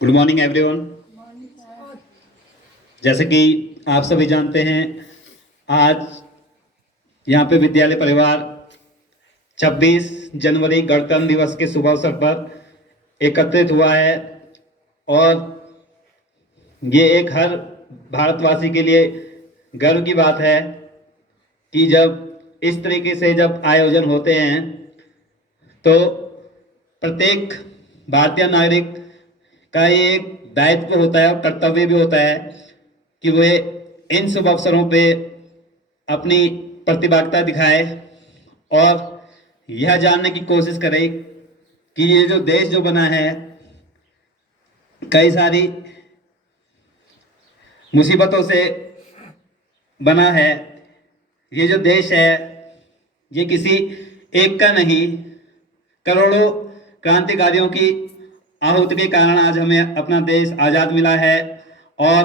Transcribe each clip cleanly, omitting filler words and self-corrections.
Good morning everyone. जैसे कि आप सभी जानते हैं, आज यहाँ पे विद्यालय परिवार 26 जनवरी गणतंत्र दिवस के शुभ अवसर पर एकत्रित हुआ है। और ये एक हर भारतवासी के लिए गर्व की बात है कि जब इस तरीके से जब आयोजन होते हैं तो प्रत्येक भारतीय नागरिक का ये एक दायित्व होता है और कर्तव्य भी होता है कि वे इन शुभ अवसरों पे अपनी प्रतिभागिता दिखाए और यह जानने की कोशिश करें कि ये जो देश जो बना है कई सारी मुसीबतों से बना है। ये जो देश है ये किसी एक का नहीं, करोड़ों क्रांतिकारियों की आहुति के कारण आज हमें अपना देश आज़ाद मिला है। और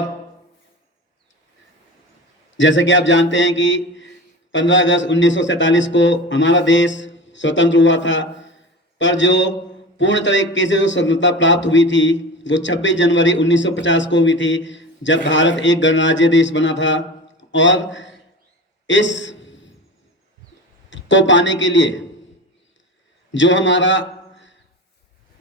जैसे कि आप जानते हैं कि 15 अगस्त 1947 को हमारा देश स्वतंत्र हुआ था, पर जो पूर्ण तरीके से जो स्वतंत्रता प्राप्त हुई थी वो 26 जनवरी 1950 को हुई थी, जब भारत एक गणराज्य देश बना था। और इस को पाने के लिए जो हमारा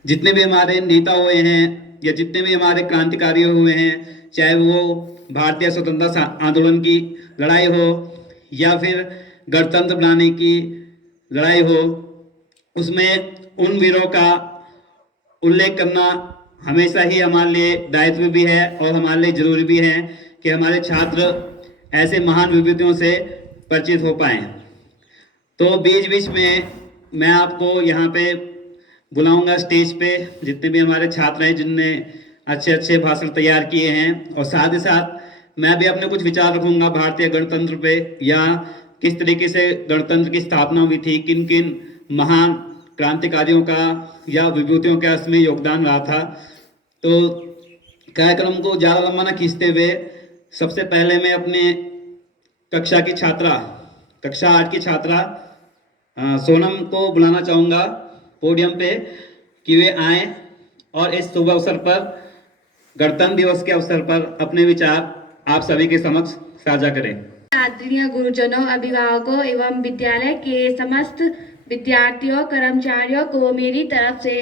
जितने भी हमारे नेता हुए हैं या जितने भी हमारे क्रांतिकारी हुए हैं, चाहे वो भारतीय स्वतंत्रता आंदोलन की लड़ाई हो या फिर गणतंत्र बनाने की लड़ाई हो, उसमें उन वीरों का उल्लेख करना हमेशा ही हमारे लिए दायित्व भी है और हमारे लिए जरूरी भी है कि हमारे छात्र ऐसे महान विभूतियों से परिचित हो पाए। तो बीच बीच में मैं आपको यहाँ पे बुलाऊंगा स्टेज पे जितने भी हमारे छात्र हैं जिनने अच्छे अच्छे भाषण तैयार किए हैं, और साथ ही साथ मैं भी अपने कुछ विचार रखूंगा भारतीय गणतंत्र पे, या किस तरीके से गणतंत्र की स्थापना हुई थी, किन किन महान क्रांतिकारियों का या विभूतियों का इसमें योगदान रहा था। तो कार्यक्रम को ज़्यादा लंबा ना खींचते हुए सबसे पहले मैं अपने कक्षा की छात्रा, कक्षा 8 की छात्रा सोनम को बुलाना चाहूँगा पोडियम पे कि वे आए और इस शुभ अवसर पर गणतंत्र दिवस के अवसर पर अपने विचार आप सभी के समक्ष साझा करें। आदरणीय गुरुजनों, अभिभावकों एवं विद्यालय के समस्त विद्यार्थियों कर्मचारियों को मेरी तरफ से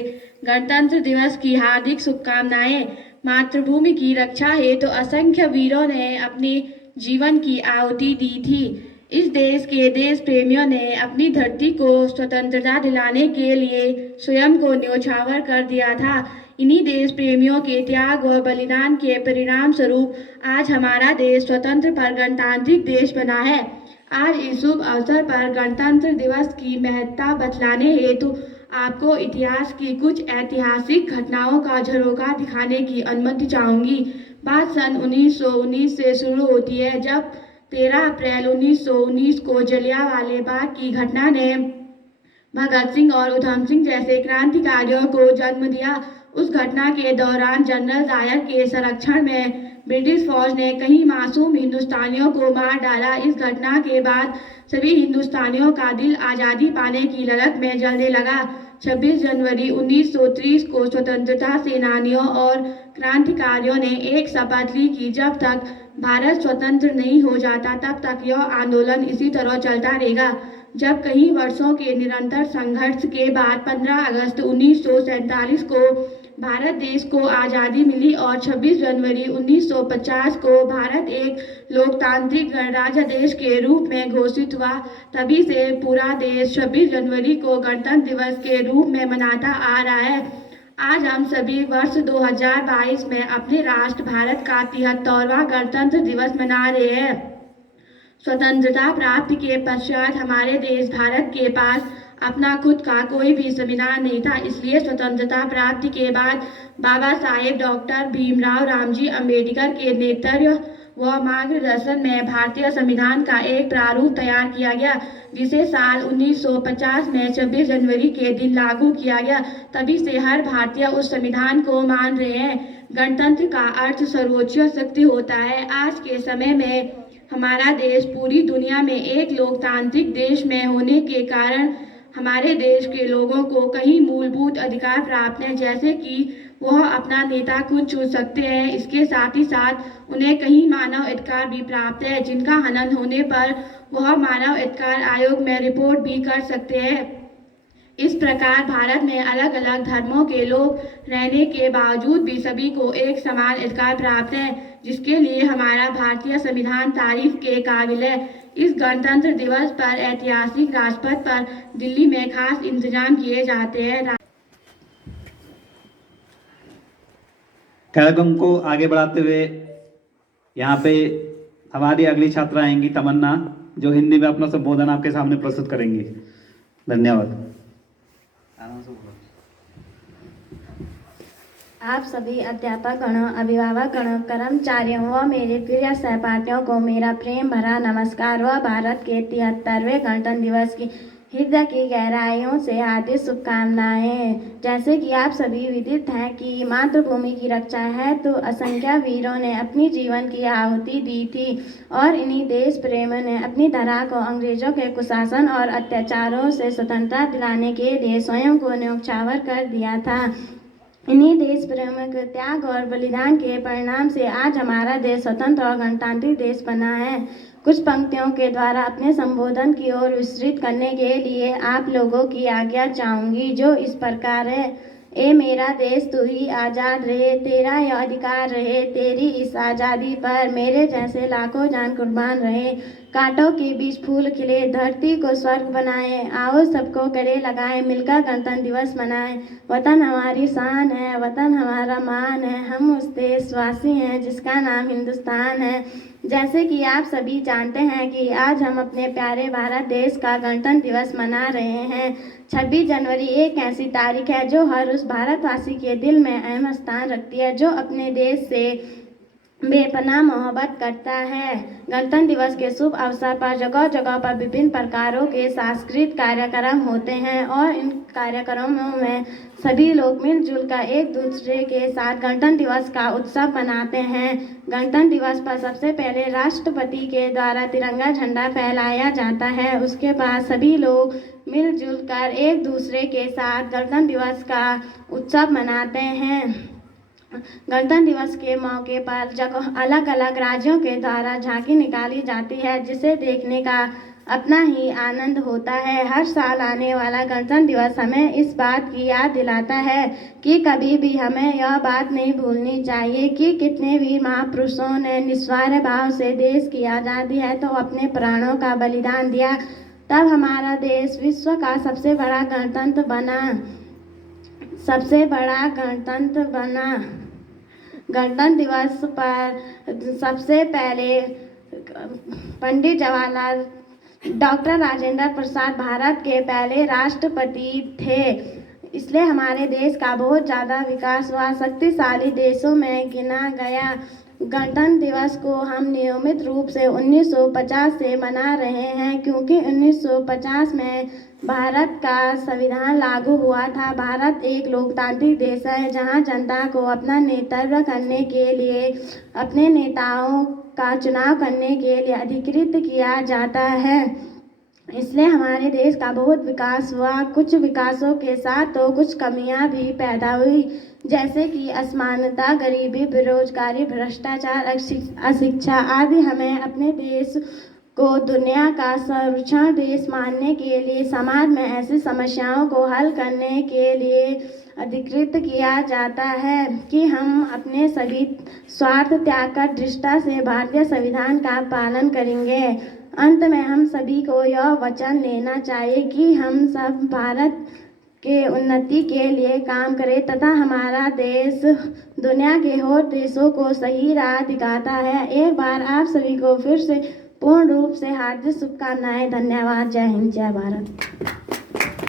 गणतंत्र दिवस की हार्दिक शुभकामनाएं। मातृभूमि की रक्षा हेतु तो असंख्य वीरों ने अपने जीवन की आहुति दी थी। इस देश के देश प्रेमियों ने अपनी धरती को स्वतंत्रता दिलाने के लिए स्वयं को न्योछावर कर दिया था। इन्हीं देश प्रेमियों के त्याग और बलिदान के परिणाम स्वरूप आज हमारा देश स्वतंत्र पर गणतांत्रिक देश बना है। आज इस शुभ अवसर पर गणतंत्र दिवस की महत्ता बतलाने हेतु आपको इतिहास की कुछ ऐतिहासिक घटनाओं का झरोखा दिखाने की अनुमति चाहूंगी। बात सन 1919 से शुरू होती है, जब 13 अप्रैल 1919 को जलियांवाला बाग की घटना ने भगत सिंह और उधम सिंह जैसे क्रांतिकारियों को जन्म दिया। उस घटना के दौरान जनरल डायर के संरक्षण में ब्रिटिश फौज ने कई मासूम हिंदुस्तानियों को मार डाला। इस घटना के बाद सभी हिंदुस्तानियों का दिल आज़ादी पाने की ललक में जलने लगा। 26 जनवरी 1930 को स्वतंत्रता सेनानियों और क्रांतिकारियों ने एक शपथ ली कि जब तक भारत स्वतंत्र नहीं हो जाता तब तक यह आंदोलन इसी तरह चलता रहेगा। जब कई वर्षों के निरंतर संघर्ष के बाद 15 अगस्त 1947 को भारत देश को आज़ादी मिली और 26 जनवरी 1950 को भारत एक लोकतांत्रिक गणराज्य देश के रूप में घोषित हुआ, तभी से पूरा देश 26 जनवरी को गणतंत्र दिवस के रूप में मनाता आ रहा है। आज हम सभी वर्ष 2022 में अपने राष्ट्र भारत का 73वां गणतंत्र दिवस मना रहे हैं। स्वतंत्रता प्राप्ति के पश्चात हमारे देश भारत के पास अपना खुद का कोई भी संविधान नहीं था, इसलिए स्वतंत्रता प्राप्ति के बाद बाबा साहेब डॉक्टर भीमराव रामजी अम्बेडकर के नेतृत्व व मार्गदर्शन में भारतीय संविधान का एक प्रारूप तैयार किया गया, जिसे साल 1950 में 26 जनवरी के दिन लागू किया गया। तभी से हर भारतीय उस संविधान को मान रहे हैं। गणतंत्र का अर्थ सर्वोच्च शक्ति होता है। आज के समय में हमारा देश पूरी दुनिया में एक लोकतांत्रिक देश में होने के कारण हमारे देश के लोगों को कई मूलभूत अधिकार प्राप्त हैं, जैसे कि वह अपना नेता खुद चुन सकते हैं। इसके साथ ही साथ उन्हें कई मानव अधिकार भी प्राप्त है, जिनका हनन होने पर वह मानव अधिकार आयोग में रिपोर्ट भी कर सकते हैं। इस प्रकार भारत में अलग अलग धर्मों के लोग रहने के बावजूद भी सभी को एक समान अधिकार प्राप्त है, जिसके लिए हमारा भारतीय संविधान तारीफ के काबिल है। इस गणतंत्र दिवस पर ऐतिहासिक राजपथ पर दिल्ली में खास इंतजाम किए जाते हैं। कार्यक्रम को आगे बढ़ाते हुए यहाँ पे हमारी अगली छात्रा आएंगी तमन्ना, जो हिंदी में अपना संबोधन आपके सामने प्रस्तुत करेंगी। धन्यवाद। आप सभी अध्यापकगणों, अभिभावकगणों, कर्मचारियों व मेरे प्रिय सहपाठियों को मेरा प्रेम भरा नमस्कार व भारत के 73वें गणतंत्र दिवस की हृदय की गहराइयों से हार्दिक शुभकामनाएं। जैसे कि आप सभी विदित हैं कि मातृभूमि की रक्षा है तो असंख्य वीरों ने अपनी जीवन की आहुति दी थी और इन्हीं देश प्रेमियों ने अपनी धरा को अंग्रेजों के कुशासन और अत्याचारों से स्वतंत्रता दिलाने के लिए स्वयं को न्यौछावर कर दिया था। इन्हीं देश प्रेमियों के त्याग और बलिदान के परिणाम से आज हमारा देश स्वतंत्र और गणतांत्रिक देश बना है। कुछ पंक्तियों के द्वारा अपने संबोधन की ओर विस्तृत करने के लिए आप लोगों की आज्ञा चाहूंगी, जो इस प्रकार है। ए मेरा देश तू ही आज़ाद रहे, तेरा यह अधिकार रहे, तेरी इस आज़ादी पर मेरे जैसे लाखों जान कुर्बान रहे। कांटों के बीच फूल खिले, धरती को स्वर्ग बनाए, आओ सबको गले लगाए, मिलकर गणतंत्र दिवस मनाए। वतन हमारी शान है, वतन हमारा मान है, हम उस देशवासी हैं जिसका नाम हिंदुस्तान है। जैसे कि आप सभी जानते हैं कि आज हम अपने प्यारे भारत देश का गणतंत्र दिवस मना रहे हैं। 26 जनवरी एक ऐसी तारीख है जो हर उस भारतवासी के दिल में अहम स्थान रखती है जो अपने देश से बेपनाह मोहब्बत करता है। गणतंत्र दिवस के शुभ अवसर पर जगह जगह पर विभिन्न प्रकारों के सांस्कृतिक कार्यक्रम होते हैं और इन कार्यक्रमों में सभी लोग मिलजुल कर एक दूसरे के साथ गणतंत्र दिवस का उत्सव मनाते हैं। गणतंत्र दिवस पर सबसे पहले राष्ट्रपति के द्वारा तिरंगा झंडा फहराया जाता है। उसके बाद सभी लोग मिलजुल कर एक दूसरे के साथ गणतंत्र दिवस का उत्सव मनाते हैं। गणतंत्र दिवस के मौके पर जगह अलग अलग राज्यों के द्वारा झांकी निकाली जाती है, जिसे देखने का अपना ही आनंद होता है। हर साल आने वाला गणतंत्र दिवस हमें इस बात की याद दिलाता है कि कभी भी हमें यह बात नहीं भूलनी चाहिए कि कितने वीर महापुरुषों ने निस्वार्थ भाव से देश की आज़ादी है तो अपने प्राणों का बलिदान दिया, तब हमारा देश विश्व का सबसे बड़ा गणतंत्र बना। गणतंत्र दिवस पर सबसे पहले पंडित जवाहरलाल डॉक्टर राजेंद्र प्रसाद भारत के पहले राष्ट्रपति थे, इसलिए हमारे देश का बहुत ज़्यादा विकास हुआ, शक्तिशाली देशों में गिना गया। गणतंत्र दिवस को हम नियमित रूप से 1950 से मना रहे हैं, क्योंकि 1950 में भारत का संविधान लागू हुआ था। भारत एक लोकतांत्रिक देश है जहां जनता को अपना नेतृत्व करने के लिए अपने नेताओं का चुनाव करने के लिए अधिकृत किया जाता है। इसलिए हमारे देश का बहुत विकास हुआ। कुछ विकासों के साथ तो कुछ कमियां भी पैदा हुई, जैसे कि असमानता, गरीबी, बेरोजगारी, भ्रष्टाचार, अशिक्षा आदि। हमें अपने देश को दुनिया का सर्वोच्च देश मानने के लिए समाज में ऐसी समस्याओं को हल करने के लिए अधिकृत किया जाता है कि हम अपने सभी स्वार्थ त्याग कर दृढ़ता से भारतीय संविधान का पालन करेंगे। अंत में हम सभी को यह वचन लेना चाहिए कि हम सब भारत के उन्नति के लिए काम करें तथा हमारा देश दुनिया के और देशों को सही राह दिखाता है। एक बार आप सभी को फिर से पूर्ण रूप से हार्दिक शुभकामनाएं। धन्यवाद। जय हिंद, जय भारत।